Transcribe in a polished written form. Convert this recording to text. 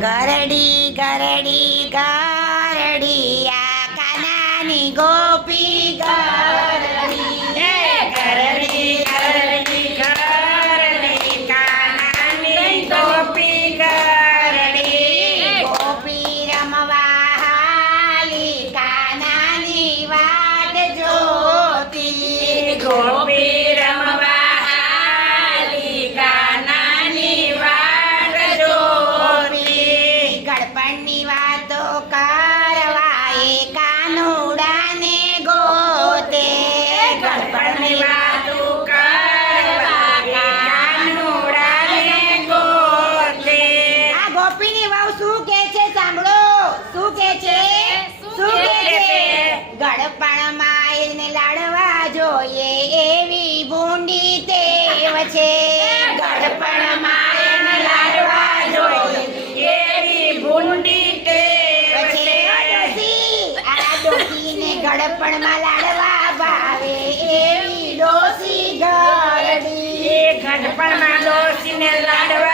ગરડી ગરડી ગરડી આ કાનાની ગોપી ગરડી ગરડી ગરડી ગરડી કાનાની ગોપી ગરડી ગોપી રમવા હાલી કાનાની વાટ જોતી ગોપી રમવા હાલી કાનાની વાટ જોતી ગળપણની વાતો કરવા એ કાનુડાને ગોતે ગળપણની વાતો કરવા કાનુડાને ગોતે આ ગોપીની વાવ શું કહે છે સાંભળો શું કહે છે શું કહે છે ગળપણમાં એને લાડવા જોઈએ એવી ભૂંડી ટેવ છે ગળપણમાં એને લાડવા જોઈએ એવી ભૂંડી ટેવ છે આ ડોસીને ગળપણમાં લાડવા ભાવે એવી ડોસી ગરડી ગળપણમાં ડોસીને લાડવા